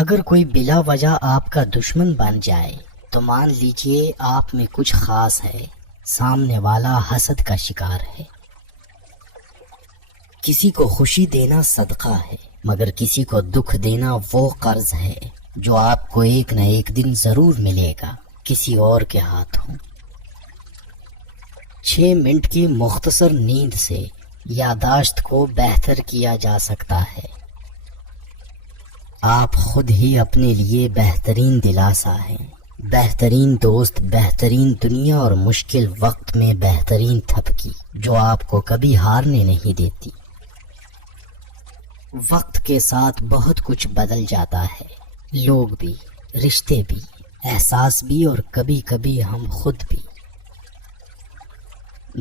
اگر کوئی بلا وجہ آپ کا دشمن بن جائے تو مان لیجئے آپ میں کچھ خاص ہے، سامنے والا حسد کا شکار ہے۔ کسی کو خوشی دینا صدقہ ہے، مگر کسی کو دکھ دینا وہ قرض ہے جو آپ کو ایک نہ ایک دن ضرور ملے گا، کسی اور کے ہاتھوں۔ 6 منٹ کی مختصر نیند سے یادداشت کو بہتر کیا جا سکتا ہے۔ آپ خود ہی اپنے لیے بہترین دلاسا ہیں، بہترین دوست، بہترین دنیا اور مشکل وقت میں بہترین تھپکی جو آپ کو کبھی ہارنے نہیں دیتی۔ وقت کے ساتھ بہت کچھ بدل جاتا ہے، لوگ بھی، رشتے بھی، احساس بھی، اور کبھی کبھی ہم خود بھی۔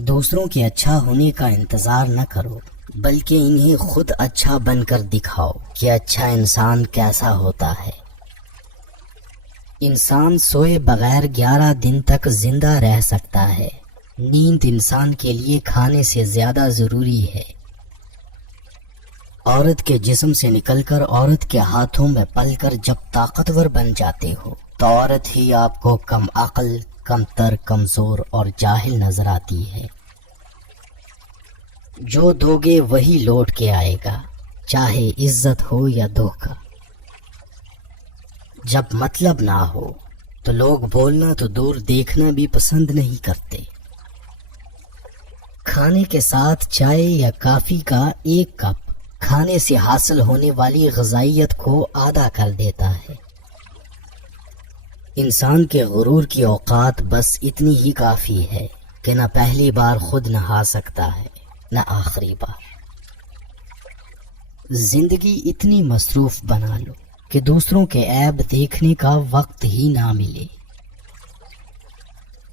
دوسروں کے اچھا ہونے کا انتظار نہ کرو، بلکہ انہیں خود اچھا بن کر دکھاؤ کہ اچھا انسان کیسا ہوتا ہے۔ انسان سوئے بغیر 11 دن تک زندہ رہ سکتا ہے۔ نیند انسان کے لیے کھانے سے زیادہ ضروری ہے۔ عورت کے جسم سے نکل کر عورت کے ہاتھوں میں پل کر جب طاقتور بن جاتے ہو تو عورت ہی آپ کو کم عقل، کم تر، کمزور اور جاہل نظر آتی ہے۔ جو دو گے وہی لوٹ کے آئے گا، چاہے عزت ہو یا دھوکہ۔ جب مطلب نہ ہو تو لوگ بولنا تو دور دیکھنا بھی پسند نہیں کرتے۔ کھانے کے ساتھ چائے یا کافی کا ایک کپ کھانے سے حاصل ہونے والی غذائیت کو آدھا کر دیتا ہے۔ انسان کے غرور کی اوقات بس اتنی ہی کافی ہے کہ نہ پہلی بار خود نہا سکتا ہے نہ آخری بار۔ زندگی اتنی مصروف بنا لو کہ دوسروں کے عیب دیکھنے کا وقت ہی نہ ملے۔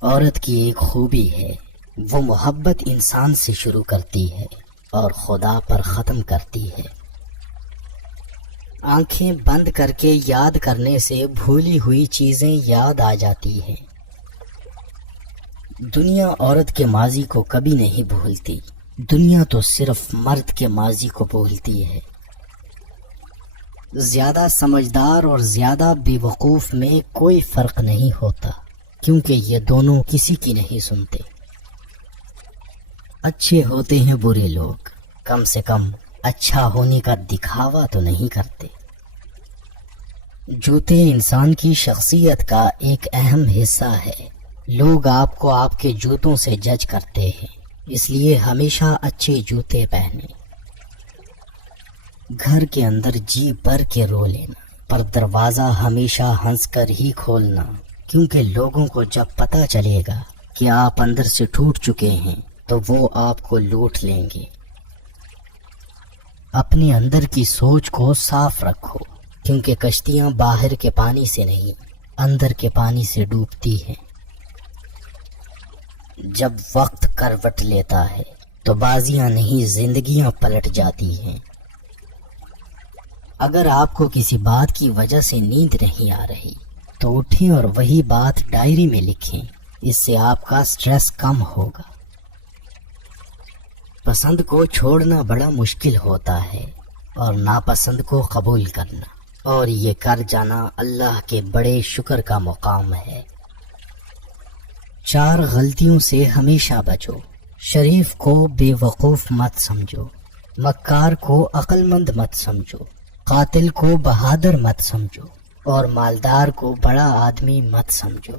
عورت کی ایک خوبی ہے، وہ محبت انسان سے شروع کرتی ہے اور خدا پر ختم کرتی ہے۔ آنکھیں بند کر کے یاد کرنے سے بھولی ہوئی چیزیں یاد آ جاتی ہیں۔ دنیا عورت کے ماضی کو کبھی نہیں بھولتی، دنیا تو صرف مرد کے ماضی کو بھولتی ہے۔ زیادہ سمجھدار اور زیادہ بے وقوف میں کوئی فرق نہیں ہوتا، کیونکہ یہ دونوں کسی کی نہیں سنتے۔ اچھے ہوتے ہیں برے لوگ، کم سے کم اچھا ہونے کا دکھاوا تو نہیں کرتے۔ جوتے انسان کی شخصیت کا ایک اہم حصہ ہے۔ لوگ آپ کو آپ کے جوتوں سے جج کرتے ہیں، اس لیے ہمیشہ اچھے جوتے پہنیں۔ گھر کے اندر جی بھر کے رو لینا، پر دروازہ ہمیشہ ہنس کر ہی کھولنا، کیونکہ لوگوں کو جب پتہ چلے گا کہ آپ اندر سے ٹوٹ چکے ہیں تو وہ آپ کو لوٹ لیں گے۔ اپنے اندر کی سوچ کو صاف رکھو، کیونکہ کشتیاں باہر کے پانی سے نہیں، اندر کے پانی سے ڈوبتی ہیں۔ جب وقت کروٹ لیتا ہے تو بازیاں نہیں زندگیاں پلٹ جاتی ہیں۔ اگر آپ کو کسی بات کی وجہ سے نیند نہیں آ رہی تو اٹھیں اور وہی بات ڈائری میں لکھیں، اس سے آپ کا سٹریس کم ہوگا۔ پسند کو چھوڑنا بڑا مشکل ہوتا ہے اور ناپسند کو قبول کرنا، اور یہ کر جانا اللہ کے بڑے شکر کا مقام ہے۔ 4 غلطیوں سے ہمیشہ بچو۔ شریف کو بے وقوف مت سمجھو، مکار کو عقل مند مت سمجھو، قاتل کو بہادر مت سمجھو، اور مالدار کو بڑا آدمی مت سمجھو۔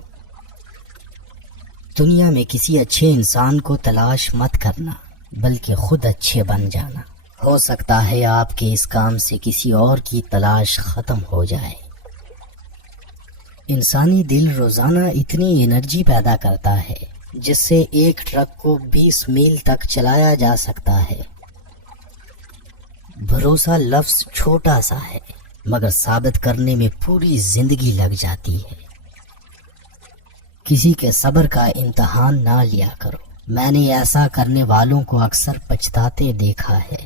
دنیا میں کسی اچھے انسان کو تلاش مت کرنا، بلکہ خود اچھے بن جانا۔ ہو سکتا ہے آپ کے اس کام سے کسی اور کی تلاش ختم ہو جائے۔ انسانی دل روزانہ اتنی انرجی پیدا کرتا ہے جس سے ایک ٹرک کو 20 میل تک چلایا جا سکتا ہے۔ بھروسہ لفظ چھوٹا سا ہے، مگر ثابت کرنے میں پوری زندگی لگ جاتی ہے۔ کسی کے صبر کا امتحان نہ لیا کرو، میں نے ایسا کرنے والوں کو اکثر پچھتاتے دیکھا ہے۔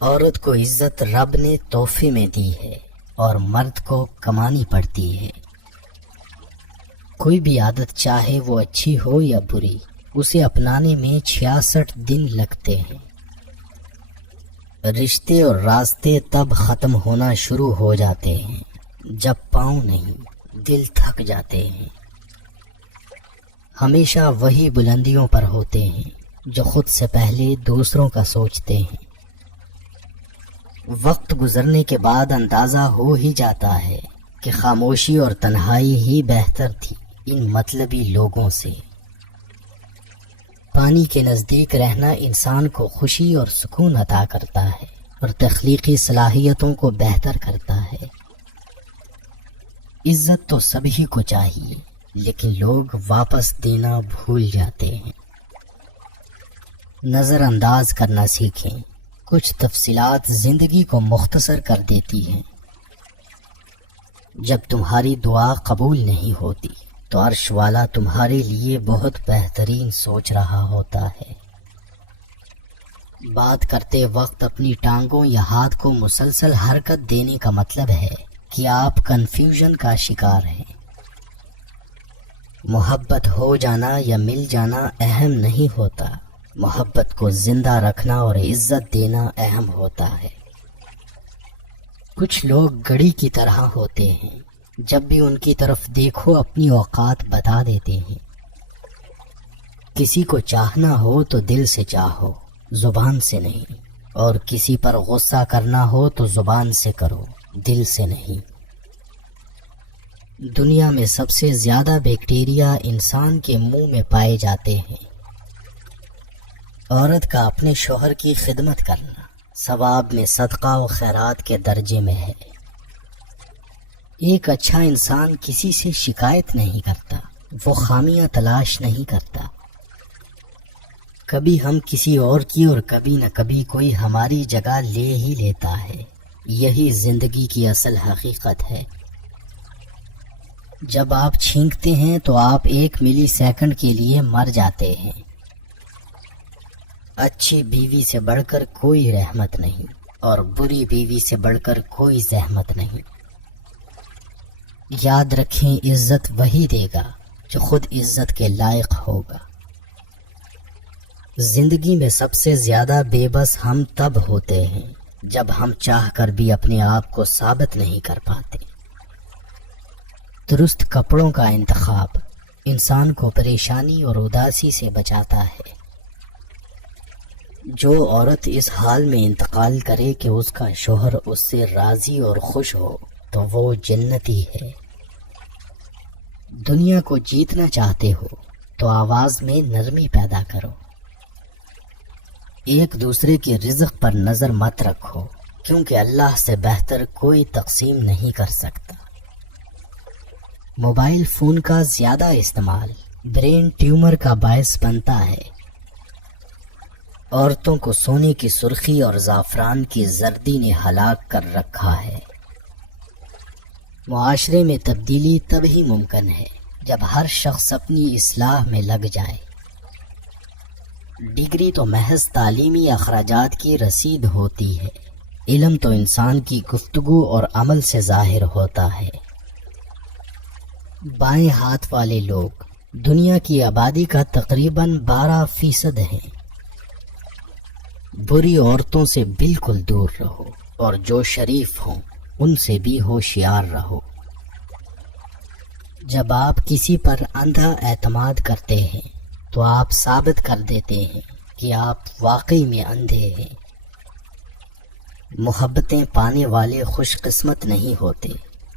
عورت کو عزت رب نے تحفے میں دی ہے اور مرد کو کمانی پڑتی ہے۔ کوئی بھی عادت چاہے وہ اچھی ہو یا بری، اسے اپنانے میں 66 دن لگتے ہیں۔ رشتے اور راستے تب ختم ہونا شروع ہو جاتے ہیں جب پاؤں نہیں دل تھک جاتے ہیں۔ ہمیشہ وہی بلندیوں پر ہوتے ہیں جو خود سے پہلے دوسروں کا سوچتے ہیں۔ وقت گزرنے کے بعد اندازہ ہو ہی جاتا ہے کہ خاموشی اور تنہائی ہی بہتر تھی ان مطلبی لوگوں سے۔ پانی کے نزدیک رہنا انسان کو خوشی اور سکون عطا کرتا ہے اور تخلیقی صلاحیتوں کو بہتر کرتا ہے۔ عزت تو سبھی کو چاہیے، لیکن لوگ واپس دینا بھول جاتے ہیں۔ نظر انداز کرنا سیکھیں، کچھ تفصیلات زندگی کو مختصر کر دیتی ہیں۔ جب تمہاری دعا قبول نہیں ہوتی تو عرش والا تمہارے لیے بہت بہترین سوچ رہا ہوتا ہے۔ بات کرتے وقت اپنی ٹانگوں یا ہاتھ کو مسلسل حرکت دینے کا مطلب ہے کہ آپ کنفیوژن کا شکار ہیں۔ محبت ہو جانا یا مل جانا اہم نہیں ہوتا، محبت کو زندہ رکھنا اور عزت دینا اہم ہوتا ہے۔ کچھ لوگ گھڑی کی طرح ہوتے ہیں، جب بھی ان کی طرف دیکھو اپنی اوقات بتا دیتے ہیں۔ کسی کو چاہنا ہو تو دل سے چاہو، زبان سے نہیں، اور کسی پر غصہ کرنا ہو تو زبان سے کرو، دل سے نہیں۔ دنیا میں سب سے زیادہ بیکٹیریا انسان کے منہ میں پائے جاتے ہیں۔ عورت کا اپنے شوہر کی خدمت کرنا ثواب میں صدقہ و خیرات کے درجے میں ہے۔ ایک اچھا انسان کسی سے شکایت نہیں کرتا، وہ خامیاں تلاش نہیں کرتا۔ کبھی ہم کسی اور کی اور کبھی نہ کبھی کوئی ہماری جگہ لے ہی لیتا ہے۔ یہی زندگی کی اصل حقیقت ہے۔ جب آپ چھینکتے ہیں تو آپ 1 ملی سیکنڈ کے لیے مر جاتے ہیں۔ اچھی بیوی سے بڑھ کر کوئی رحمت نہیں اور بری بیوی سے بڑھ کر کوئی زحمت نہیں۔ یاد رکھیں، عزت وہی دے گا جو خود عزت کے لائق ہوگا۔ زندگی میں سب سے زیادہ بے بس ہم تب ہوتے ہیں جب ہم چاہ کر بھی اپنے آپ کو ثابت نہیں کر پاتے۔ درست کپڑوں کا انتخاب انسان کو پریشانی اور اداسی سے بچاتا ہے۔ جو عورت اس حال میں انتقال کرے کہ اس کا شوہر اس سے راضی اور خوش ہو تو وہ جنتی ہے۔ دنیا کو جیتنا چاہتے ہو تو آواز میں نرمی پیدا کرو۔ ایک دوسرے کے رزق پر نظر مت رکھو، کیونکہ اللہ سے بہتر کوئی تقسیم نہیں کر سکتا۔ موبائل فون کا زیادہ استعمال برین ٹیومر کا باعث بنتا ہے۔ عورتوں کو سونے کی سرخی اور زعفران کی زردی نے ہلاک کر رکھا ہے۔ معاشرے میں تبدیلی تب ہی ممکن ہے جب ہر شخص اپنی اصلاح میں لگ جائے۔ ڈگری تو محض تعلیمی اخراجات کی رسید ہوتی ہے، علم تو انسان کی گفتگو اور عمل سے ظاہر ہوتا ہے۔ بائیں ہاتھ والے لوگ دنیا کی آبادی کا تقریباً 12% ہیں۔ بری عورتوں سے بالکل دور رہو اور جو شریف ہوں ان سے بھی ہوشیار رہو۔ جب آپ کسی پر اندھا اعتماد کرتے ہیں تو آپ ثابت کر دیتے ہیں کہ آپ واقعی میں اندھے ہیں۔ محبتیں پانے والے خوش قسمت نہیں ہوتے،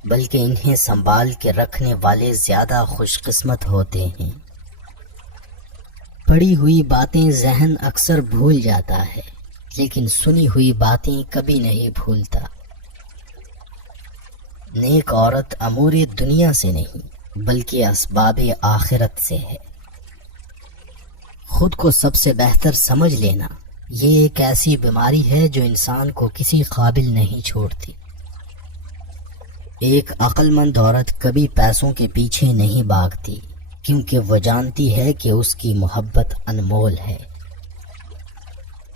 بلکہ انہیں سنبھال کے رکھنے والے زیادہ خوش قسمت ہوتے ہیں۔ پڑھی ہوئی باتیں ذہن اکثر بھول جاتا ہے، لیکن سنی ہوئی باتیں کبھی نہیں بھولتا۔ نیک عورت امور دنیا سے نہیں بلکہ اسباب آخرت سے ہے۔ خود کو سب سے بہتر سمجھ لینا یہ ایک ایسی بیماری ہے جو انسان کو کسی قابل نہیں چھوڑتی۔ ایک عقل مند عورت کبھی پیسوں کے پیچھے نہیں بھاگتی، کیونکہ وہ جانتی ہے کہ اس کی محبت انمول ہے۔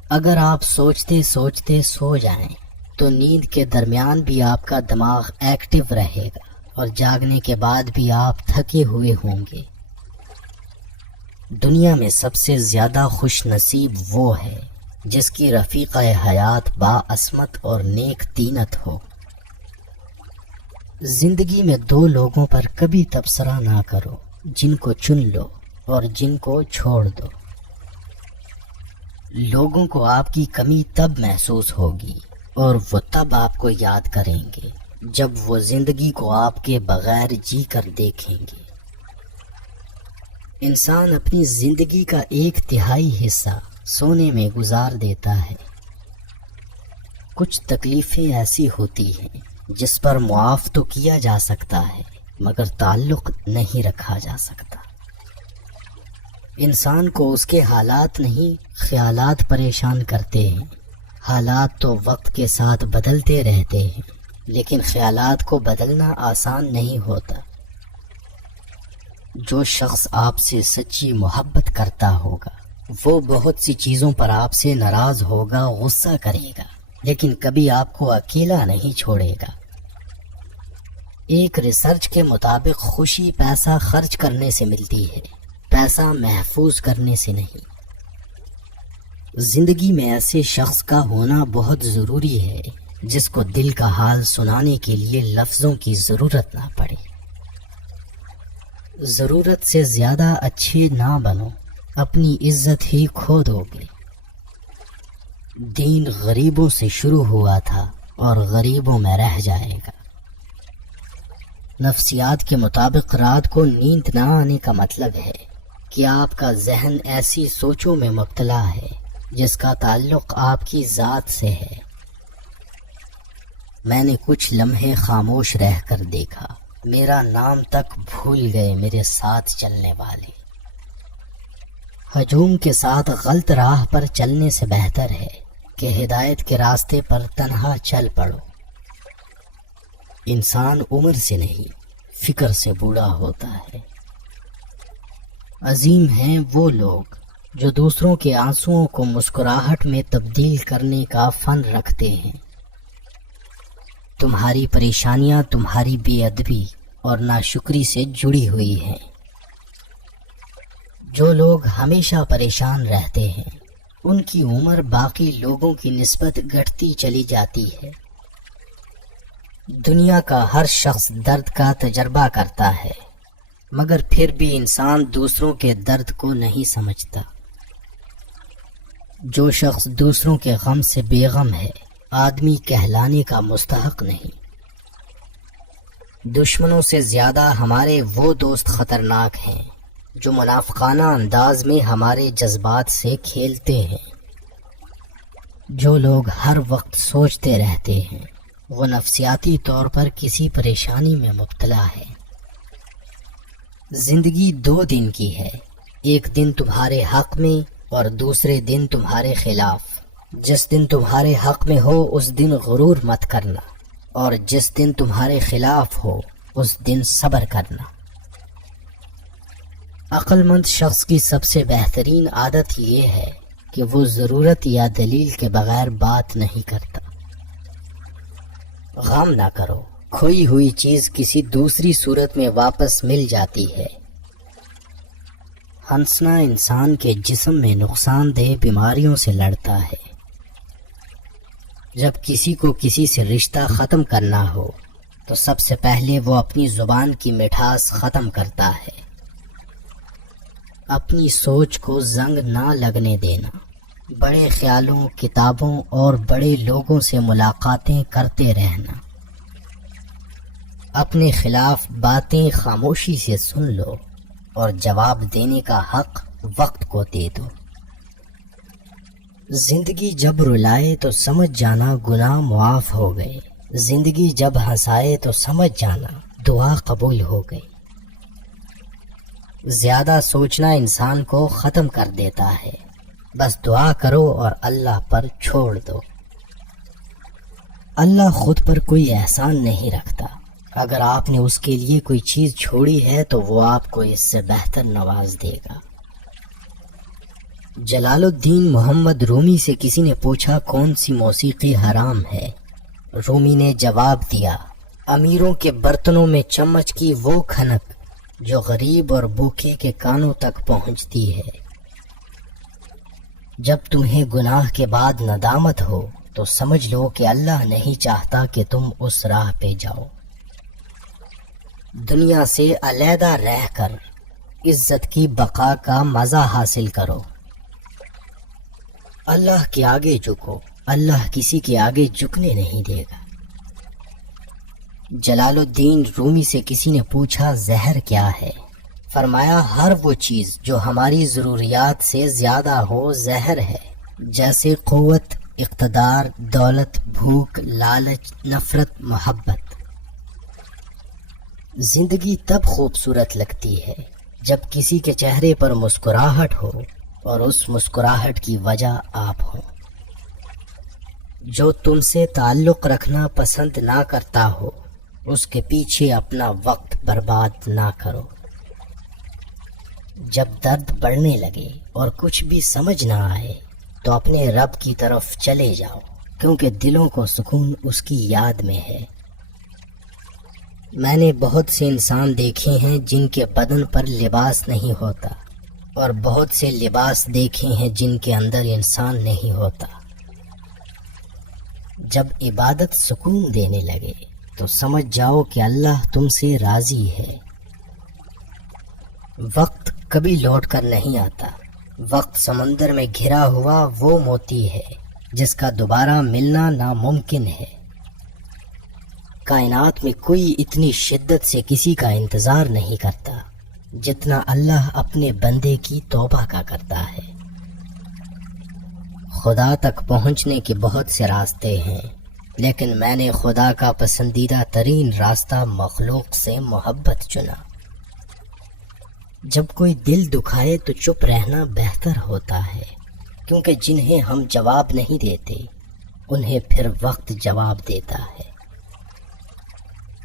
اگر آپ سوچتے سوچتے سو جائیں تو نیند کے درمیان بھی آپ کا دماغ ایکٹیو رہے گا اور جاگنے کے بعد بھی آپ تھکے ہوئے ہوں گے۔ دنیا میں سب سے زیادہ خوش نصیب وہ ہے جس کی رفیقہ حیات با عصمت اور نیک تینت ہو۔ زندگی میں دو لوگوں پر کبھی تبصرہ نہ کرو، جن کو چن لو اور جن کو چھوڑ دو۔ لوگوں کو آپ کی کمی تب محسوس ہوگی اور وہ تب آپ کو یاد کریں گے جب وہ زندگی کو آپ کے بغیر جی کر دیکھیں گے۔ انسان اپنی زندگی کا 1/3 حصہ سونے میں گزار دیتا ہے۔ کچھ تکلیفیں ایسی ہوتی ہیں جس پر معاف تو کیا جا سکتا ہے مگر تعلق نہیں رکھا جا سکتا۔ انسان کو اس کے حالات نہیں خیالات پریشان کرتے ہیں۔ حالات تو وقت کے ساتھ بدلتے رہتے ہیں لیکن خیالات کو بدلنا آسان نہیں ہوتا۔ جو شخص آپ سے سچی محبت کرتا ہوگا وہ بہت سی چیزوں پر آپ سے ناراض ہوگا، غصہ کرے گا، لیکن کبھی آپ کو اکیلا نہیں چھوڑے گا۔ ایک ریسرچ کے مطابق خوشی پیسہ خرچ کرنے سے ملتی ہے، پیسہ محفوظ کرنے سے نہیں۔ زندگی میں ایسے شخص کا ہونا بہت ضروری ہے جس کو دل کا حال سنانے کے لیے لفظوں کی ضرورت نہ پڑے۔ ضرورت سے زیادہ اچھے نہ بنو، اپنی عزت ہی کھو دو گے۔ دین غریبوں سے شروع ہوا تھا اور غریبوں میں رہ جائے گا۔ نفسیات کے مطابق رات کو نیند نہ آنے کا مطلب ہے کہ آپ کا ذہن ایسی سوچوں میں مبتلا ہے جس کا تعلق آپ کی ذات سے ہے۔ میں نے کچھ لمحے خاموش رہ کر دیکھا، میرا نام تک بھول گئے میرے ساتھ چلنے والے۔ ہجوم کے ساتھ غلط راہ پر چلنے سے بہتر ہے کہ ہدایت کے راستے پر تنہا چل پڑو۔ انسان عمر سے نہیں فکر سے بوڑھا ہوتا ہے۔ عظیم ہیں وہ لوگ جو دوسروں کے آنسوؤں کو مسکراہٹ میں تبدیل کرنے کا فن رکھتے ہیں۔ تمہاری پریشانیاں تمہاری بے ادبی اور ناشکری سے جڑی ہوئی ہیں۔ جو لوگ ہمیشہ پریشان رہتے ہیں ان کی عمر باقی لوگوں کی نسبت گھٹتی چلی جاتی ہے۔ دنیا کا ہر شخص درد کا تجربہ کرتا ہے مگر پھر بھی انسان دوسروں کے درد کو نہیں سمجھتا۔ جو شخص دوسروں کے غم سے بے غم ہے آدمی کہلانے کا مستحق نہیں۔ دشمنوں سے زیادہ ہمارے وہ دوست خطرناک ہیں جو منافقانہ انداز میں ہمارے جذبات سے کھیلتے ہیں۔ جو لوگ ہر وقت سوچتے رہتے ہیں وہ نفسیاتی طور پر کسی پریشانی میں مبتلا ہے۔ زندگی 2 دن کی ہے، ایک دن تمہارے حق میں اور دوسرے دن تمہارے خلاف۔ جس دن تمہارے حق میں ہو اس دن غرور مت کرنا اور جس دن تمہارے خلاف ہو اس دن صبر کرنا۔ عقل مند شخص کی سب سے بہترین عادت یہ ہے کہ وہ ضرورت یا دلیل کے بغیر بات نہیں کرتا۔ غم نہ کرو، کھوئی ہوئی چیز کسی دوسری صورت میں واپس مل جاتی ہے۔ ہنسنا انسان کے جسم میں نقصان دہ بیماریوں سے لڑتا ہے۔ جب کسی کو کسی سے رشتہ ختم کرنا ہو تو سب سے پہلے وہ اپنی زبان کی مٹھاس ختم کرتا ہے۔ اپنی سوچ کو زنگ نہ لگنے دینا، بڑے خیالوں، کتابوں اور بڑے لوگوں سے ملاقاتیں کرتے رہنا۔ اپنے خلاف باتیں خاموشی سے سن لو اور جواب دینے کا حق وقت کو دے دو۔ زندگی جب رلائے تو سمجھ جانا گناہ معاف ہو گئے، زندگی جب ہنسائے تو سمجھ جانا دعا قبول ہو گئی۔ زیادہ سوچنا انسان کو ختم کر دیتا ہے، بس دعا کرو اور اللہ پر چھوڑ دو۔ اللہ خود پر کوئی احسان نہیں رکھتا، اگر آپ نے اس کے لیے کوئی چیز چھوڑی ہے تو وہ آپ کو اس سے بہتر نواز دے گا۔ جلال الدین محمد رومی سے کسی نے پوچھا کون سی موسیقی حرام ہے؟ رومی نے جواب دیا، امیروں کے برتنوں میں چمچ کی وہ کھنک جو غریب اور بھوکے کے کانوں تک پہنچتی ہے۔ جب تمہیں گناہ کے بعد ندامت ہو تو سمجھ لو کہ اللہ نہیں چاہتا کہ تم اس راہ پہ جاؤ۔ دنیا سے علیحدہ رہ کر عزت کی بقا کا مزہ حاصل کرو۔ اللہ کے آگے جھکو، اللہ کسی کے آگے جھکنے نہیں دے گا۔ جلال الدین رومی سے کسی نے پوچھا زہر کیا ہے؟ فرمایا ہر وہ چیز جو ہماری ضروریات سے زیادہ ہو زہر ہے، جیسے قوت، اقتدار، دولت، بھوک، لالچ، نفرت، محبت۔ زندگی تب خوبصورت لگتی ہے جب کسی کے چہرے پر مسکراہٹ ہو اور اس مسکراہٹ کی وجہ آپ ہو۔ جو تم سے تعلق رکھنا پسند نہ کرتا ہو اس کے پیچھے اپنا وقت برباد نہ کرو۔ جب درد بڑھنے لگے اور کچھ بھی سمجھ نہ آئے تو اپنے رب کی طرف چلے جاؤ، کیونکہ دلوں کو سکون اس کی یاد میں ہے۔ میں نے بہت سے انسان دیکھے ہیں جن کے بدن پر لباس نہیں ہوتا، اور بہت سے لباس دیکھے ہیں جن کے اندر انسان نہیں ہوتا۔ جب عبادت سکون دینے لگے تو سمجھ جاؤ کہ اللہ تم سے راضی ہے۔ وقت کبھی لوٹ کر نہیں آتا۔ وقت سمندر میں گھرا ہوا وہ موتی ہے جس کا دوبارہ ملنا ناممکن ہے۔ کائنات میں کوئی اتنی شدت سے کسی کا انتظار نہیں کرتا جتنا اللہ اپنے بندے کی توبہ کا کرتا ہے۔ خدا تک پہنچنے کے بہت سے راستے ہیں، لیکن میں نے خدا کا پسندیدہ ترین راستہ مخلوق سے محبت چنا۔ جب کوئی دل دکھائے تو چپ رہنا بہتر ہوتا ہے، کیونکہ جنہیں ہم جواب نہیں دیتے انہیں پھر وقت جواب دیتا ہے۔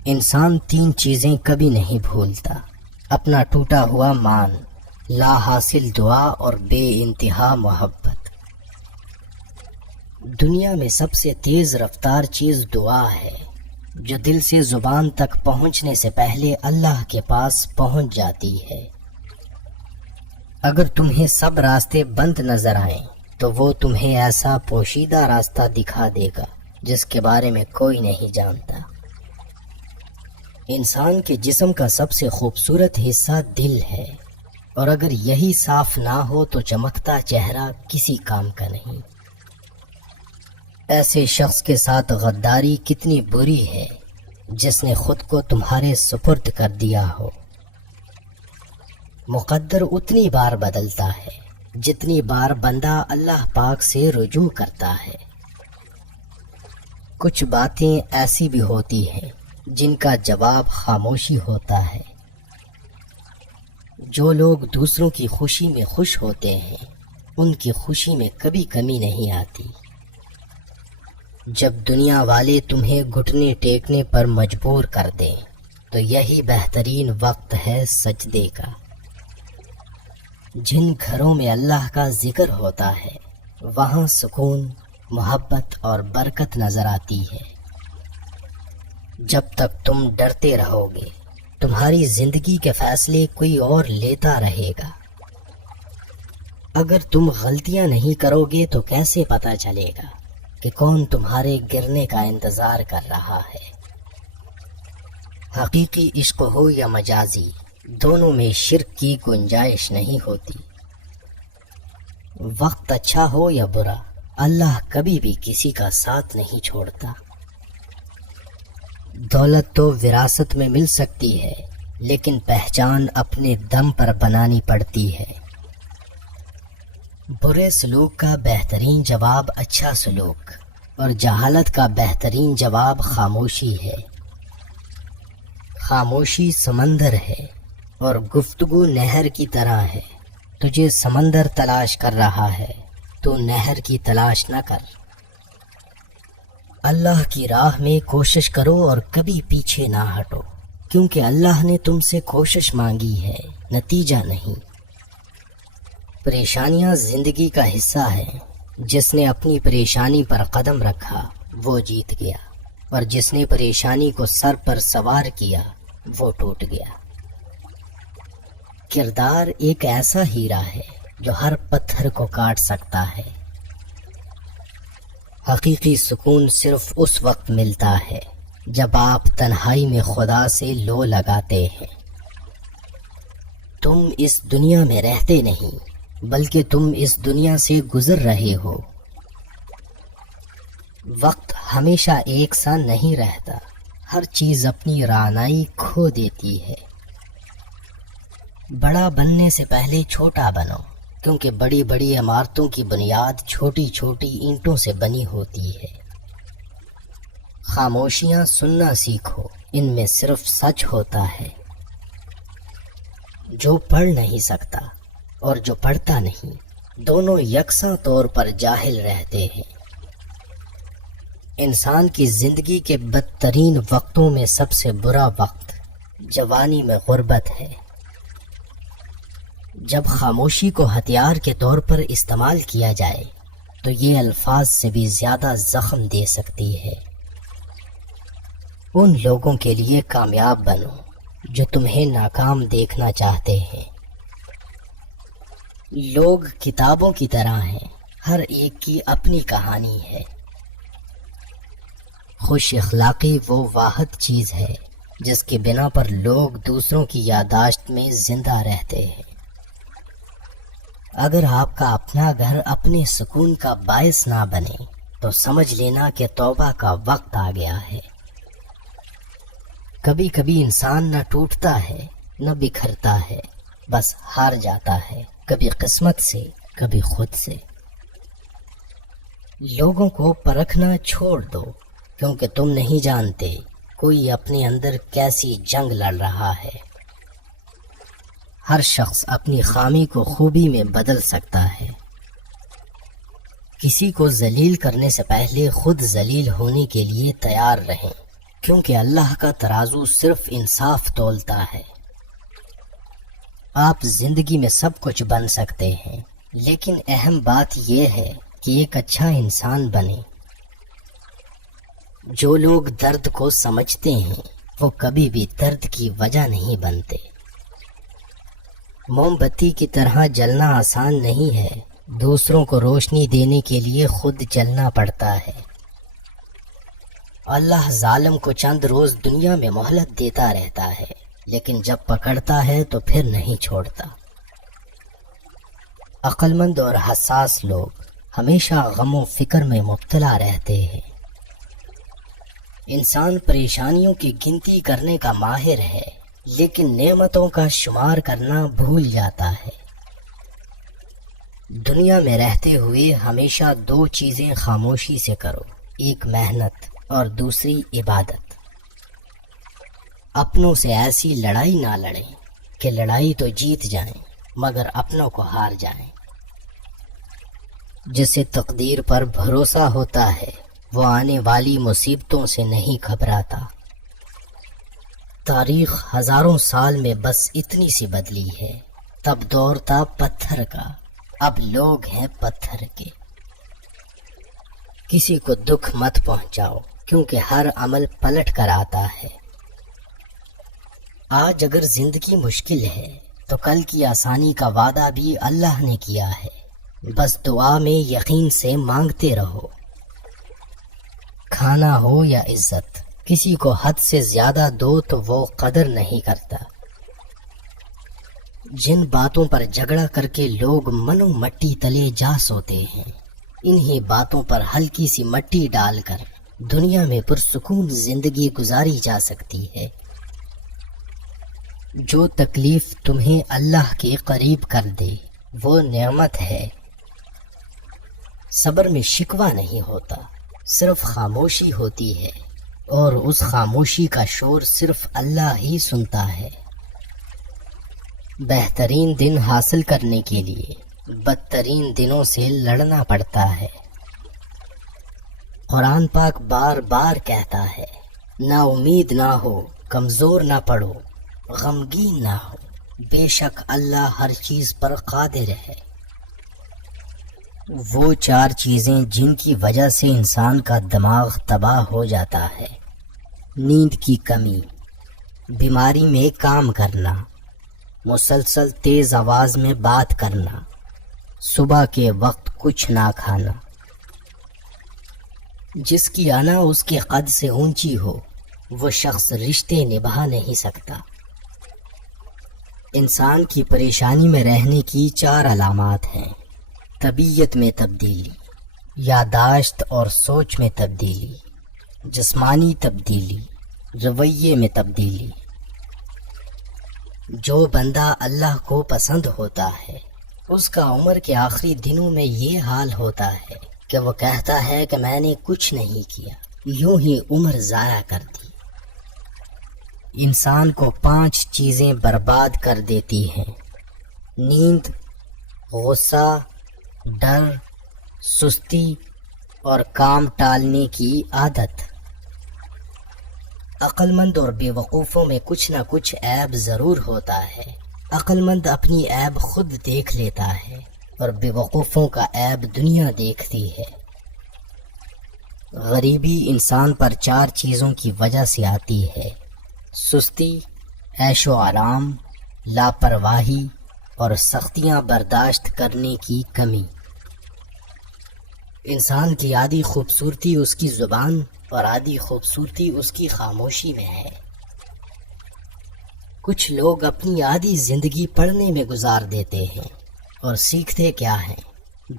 انسان 3 چیزیں کبھی نہیں بھولتا: اپنا ٹوٹا ہوا مان، لا حاصل دعا اور بے انتہا محبت۔ دنیا میں سب سے تیز رفتار چیز دعا ہے، جو دل سے زبان تک پہنچنے سے پہلے اللہ کے پاس پہنچ جاتی ہے۔ اگر تمہیں سب راستے بند نظر آئیں تو وہ تمہیں ایسا پوشیدہ راستہ دکھا دے گا جس کے بارے میں کوئی نہیں جانتا۔ انسان کے جسم کا سب سے خوبصورت حصہ دل ہے، اور اگر یہی صاف نہ ہو تو چمکتا چہرہ کسی کام کا نہیں۔ ایسے شخص کے ساتھ غداری کتنی بری ہے جس نے خود کو تمہارے سپرد کر دیا ہو۔ مقدر اتنی بار بدلتا ہے جتنی بار بندہ اللہ پاک سے رجوع کرتا ہے۔ کچھ باتیں ایسی بھی ہوتی ہیں جن کا جواب خاموشی ہوتا ہے۔ جو لوگ دوسروں کی خوشی میں خوش ہوتے ہیں ان کی خوشی میں کبھی کمی نہیں آتی۔ جب دنیا والے تمہیں گھٹنے ٹیکنے پر مجبور کر دیں تو یہی بہترین وقت ہے سجدے کا۔ جن گھروں میں اللہ کا ذکر ہوتا ہے وہاں سکون، محبت اور برکت نظر آتی ہے۔ جب تک تم ڈرتے رہو گے تمہاری زندگی کے فیصلے کوئی اور لیتا رہے گا۔ اگر تم غلطیاں نہیں کرو گے تو کیسے پتہ چلے گا کہ کون تمہارے گرنے کا انتظار کر رہا ہے؟ حقیقی عشق ہو یا مجازی، دونوں میں شرک کی گنجائش نہیں ہوتی۔ وقت اچھا ہو یا برا، اللہ کبھی بھی کسی کا ساتھ نہیں چھوڑتا۔ دولت تو وراثت میں مل سکتی ہے، لیکن پہچان اپنے دم پر بنانی پڑتی ہے۔ برے سلوک کا بہترین جواب اچھا سلوک، اور جہالت کا بہترین جواب خاموشی ہے۔ خاموشی سمندر ہے اور گفتگو نہر کی طرح ہے۔ تجھے سمندر تلاش کر رہا ہے، تو نہر کی تلاش نہ کر۔ اللہ کی راہ میں کوشش کرو اور کبھی پیچھے نہ ہٹو، کیونکہ اللہ نے تم سے کوشش مانگی ہے، نتیجہ نہیں۔ پریشانیاں زندگی کا حصہ ہیں۔ جس نے اپنی پریشانی پر قدم رکھا وہ جیت گیا، اور جس نے پریشانی کو سر پر سوار کیا وہ ٹوٹ گیا۔ کردار ایک ایسا ہیرا ہے جو ہر پتھر کو کاٹ سکتا ہے۔ حقیقی سکون صرف اس وقت ملتا ہے جب آپ تنہائی میں خدا سے لو لگاتے ہیں۔ تم اس دنیا میں رہتے نہیں بلکہ تم اس دنیا سے گزر رہے ہو۔ وقت ہمیشہ ایک سا نہیں رہتا، ہر چیز اپنی رعنائی کھو دیتی ہے۔ بڑا بننے سے پہلے چھوٹا بنو، کیونکہ بڑی بڑی عمارتوں کی بنیاد چھوٹی چھوٹی اینٹوں سے بنی ہوتی ہے۔ خاموشیاں سننا سیکھو، ان میں صرف سچ ہوتا ہے۔ جو پڑھ نہیں سکتا اور جو پڑھتا نہیں، دونوں یکساں طور پر جاہل رہتے ہیں۔ انسان کی زندگی کے بدترین وقتوں میں سب سے برا وقت جوانی میں غربت ہے۔ جب خاموشی کو ہتھیار کے طور پر استعمال کیا جائے تو یہ الفاظ سے بھی زیادہ زخم دے سکتی ہے۔ ان لوگوں کے لیے کامیاب بنو جو تمہیں ناکام دیکھنا چاہتے ہیں۔ لوگ کتابوں کی طرح ہیں، ہر ایک کی اپنی کہانی ہے۔ خوش اخلاقی وہ واحد چیز ہے جس کی بنا پر لوگ دوسروں کی یادداشت میں زندہ رہتے ہیں۔ اگر آپ کا اپنا گھر اپنے سکون کا باعث نہ بنے تو سمجھ لینا کہ توبہ کا وقت آ گیا ہے۔ کبھی کبھی انسان نہ ٹوٹتا ہے نہ بکھرتا ہے، بس ہار جاتا ہے، کبھی قسمت سے کبھی خود سے۔ لوگوں کو پرکھنا چھوڑ دو، کیونکہ تم نہیں جانتے کوئی اپنے اندر کیسی جنگ لڑ رہا ہے۔ ہر شخص اپنی خامی کو خوبی میں بدل سکتا ہے۔ کسی کو ذلیل کرنے سے پہلے خود ذلیل ہونے کے لیے تیار رہیں، کیونکہ اللہ کا ترازو صرف انصاف تولتا ہے۔ آپ زندگی میں سب کچھ بن سکتے ہیں، لیکن اہم بات یہ ہے کہ ایک اچھا انسان بنیں۔ جو لوگ درد کو سمجھتے ہیں وہ کبھی بھی درد کی وجہ نہیں بنتے۔ موم بتی کی طرح جلنا آسان نہیں ہے، دوسروں کو روشنی دینے کے لیے خود جلنا پڑتا ہے۔ اللہ ظالم کو چند روز دنیا میں مہلت دیتا رہتا ہے، لیکن جب پکڑتا ہے تو پھر نہیں چھوڑتا۔ عقل مند اور حساس لوگ ہمیشہ غم و فکر میں مبتلا رہتے ہیں۔ انسان پریشانیوں کی گنتی کرنے کا ماہر ہے، لیکن نعمتوں کا شمار کرنا بھول جاتا ہے۔ دنیا میں رہتے ہوئے ہمیشہ دو چیزیں خاموشی سے کرو، ایک محنت اور دوسری عبادت۔ اپنوں سے ایسی لڑائی نہ لڑیں کہ لڑائی تو جیت جائیں مگر اپنوں کو ہار جائیں۔ جسے تقدیر پر بھروسہ ہوتا ہے وہ آنے والی مصیبتوں سے نہیں گھبراتا۔ تاریخ ہزاروں سال میں بس اتنی سی بدلی ہے، تب دور تھا پتھر کا، اب لوگ ہیں پتھر کے۔ کسی کو دکھ مت پہنچاؤ، کیونکہ ہر عمل پلٹ کر آتا ہے۔ آج اگر زندگی مشکل ہے تو کل کی آسانی کا وعدہ بھی اللہ نے کیا ہے، بس دعا میں یقین سے مانگتے رہو۔ کھانا ہو یا عزت، کسی کو حد سے زیادہ دو تو وہ قدر نہیں کرتا۔ جن باتوں پر جھگڑا کر کے لوگ منو مٹی تلے جا سوتے ہیں، انہی باتوں پر ہلکی سی مٹی ڈال کر دنیا میں پرسکون زندگی گزاری جا سکتی ہے۔ جو تکلیف تمہیں اللہ کے قریب کر دے وہ نعمت ہے۔ صبر میں شکوہ نہیں ہوتا، صرف خاموشی ہوتی ہے، اور اس خاموشی کا شور صرف اللہ ہی سنتا ہے۔ بہترین دن حاصل کرنے کے لیے بدترین دنوں سے لڑنا پڑتا ہے۔ قرآن پاک بار بار کہتا ہے، نا امید نہ ہو، کمزور نہ پڑو، غمگین نہ ہو، بے شک اللہ ہر چیز پر قادر ہے۔ وہ چار چیزیں جن کی وجہ سے انسان کا دماغ تباہ ہو جاتا ہے: نیند کی کمی، بیماری میں کام کرنا، مسلسل تیز آواز میں بات کرنا صبح کے وقت کچھ نہ کھانا۔ جس کی انا اس کے قد سے اونچی ہو وہ شخص رشتے نبھا نہیں سکتا۔ انسان کی پریشانی میں رہنے کی 4 علامات ہیں: طبیعت میں تبدیلی، یادداشت اور سوچ میں تبدیلی، جسمانی تبدیلی، رویے میں تبدیلی۔ جو بندہ اللہ کو پسند ہوتا ہے اس کا عمر کے آخری دنوں میں یہ حال ہوتا ہے کہ وہ کہتا ہے کہ میں نے کچھ نہیں کیا، یوں ہی عمر ضائع کر دی۔ انسان کو 5 چیزیں برباد کر دیتی ہیں: نیند، غصہ، ڈر، سستی اور کام ٹالنے کی عادت۔ عقل مند اور بے وقوفوں میں کچھ نہ کچھ عیب ضرور ہوتا ہے۔ عقل مند اپنی عیب خود دیکھ لیتا ہے اور بے وقوفوں کا عیب دنیا دیکھتی ہے۔ غریبی انسان پر 4 چیزوں کی وجہ سے آتی ہے: سستی، عیش و آرام، لاپرواہی اور سختیاں برداشت کرنے کی کمی۔ انسان کی آدھی خوبصورتی اس کی زبان اور آدھی خوبصورتی اس کی خاموشی میں ہے۔ کچھ لوگ اپنی آدھی زندگی پڑھنے میں گزار دیتے ہیں اور سیکھتے کیا ہیں؟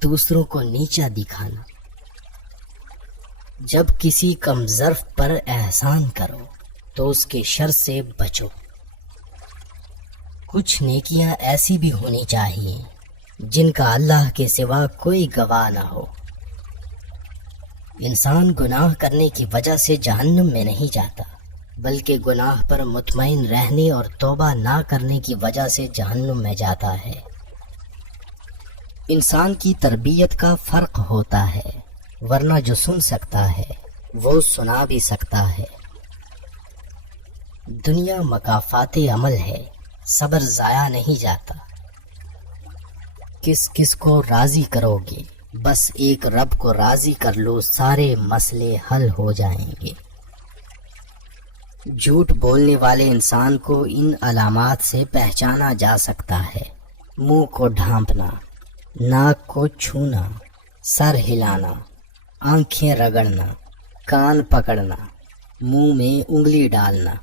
دوسروں کو نیچا دکھانا۔ جب کسی کم ظرف پر احسان کرو تو اس کے شر سے بچو۔ کچھ نیکیاں ایسی بھی ہونی چاہیے جن کا اللہ کے سوا کوئی گواہ نہ ہو۔ انسان گناہ کرنے کی وجہ سے جہنم میں نہیں جاتا، بلکہ گناہ پر مطمئن رہنے اور توبہ نہ کرنے کی وجہ سے جہنم میں جاتا ہے۔ انسان کی تربیت کا فرق ہوتا ہے، ورنہ جو سن سکتا ہے وہ سنا بھی سکتا ہے۔ دنیا مکافات عمل ہے، صبر ضائع نہیں جاتا۔ کس کس کو راضی کرو گے؟ بس ایک رب کو راضی کر لو، سارے مسئلے حل ہو جائیں گے۔ جھوٹ بولنے والے انسان کو ان علامات سے پہچانا جا سکتا ہے: منہ کو ڈھانپنا، ناک کو چھونا، سر ہلانا، آنکھیں رگڑنا، کان پکڑنا، منہ میں انگلی ڈالنا۔